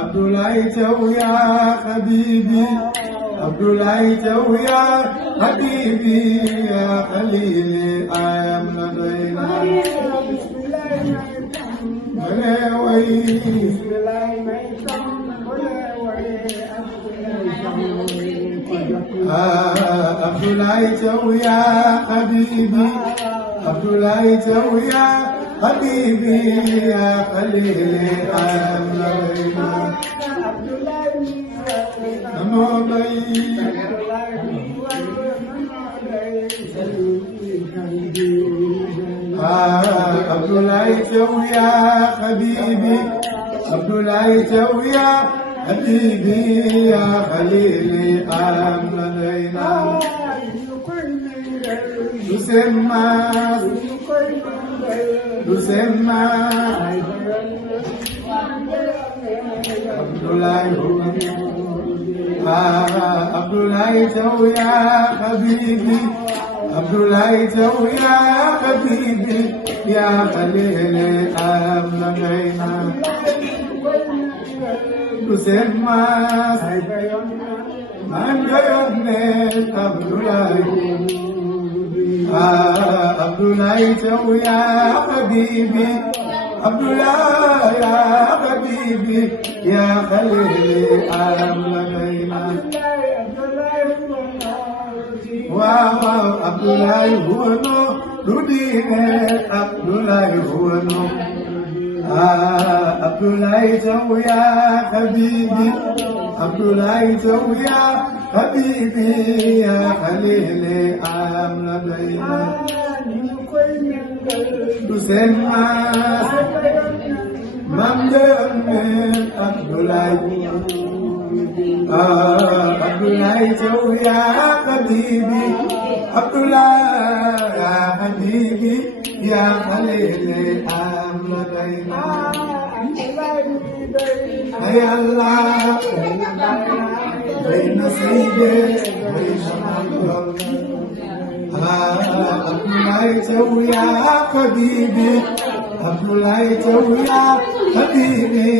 Abdoulaye Thiaw yaa habibi Abdoulaye Thiaw yaa habibi yaa khalili ayam ladayna Abdoulaye Thiaw yaa habibi Abdoulaye Thiaw yaa habibi yaa khalili ayam ladayna Abdoulaye Thiaw yaa habibi Abdoulaye Thiaw yaa habibi yaa khalili ayam ladayna Lusema Abdoulaye Thiaw yaa habibi Abdoulaye Thiaw yaa habibi yaa khalili ayam ladayna Lusema Mangoyone Abdoulaye Thiaw yaa habibi Abdoulaye yaa habibi yaa khalili ayam ladayna Wow, Abdoulaye huwano dudine Abdoulaye huwano Abdoulaye Thiaw yaa habibi Abdoulaye Thiaw yaa habibi yaa khalili ayam ladayna Lusema Mangoyone Abdoulaye Thiaw yaa habibi Abdoulaye yaa habibi yaa khalili ayam ladayna Ay Allah bayna sayyidi Abdoulaye Thiaw yaa habibi Abdoulaye Thiaw yaa habibi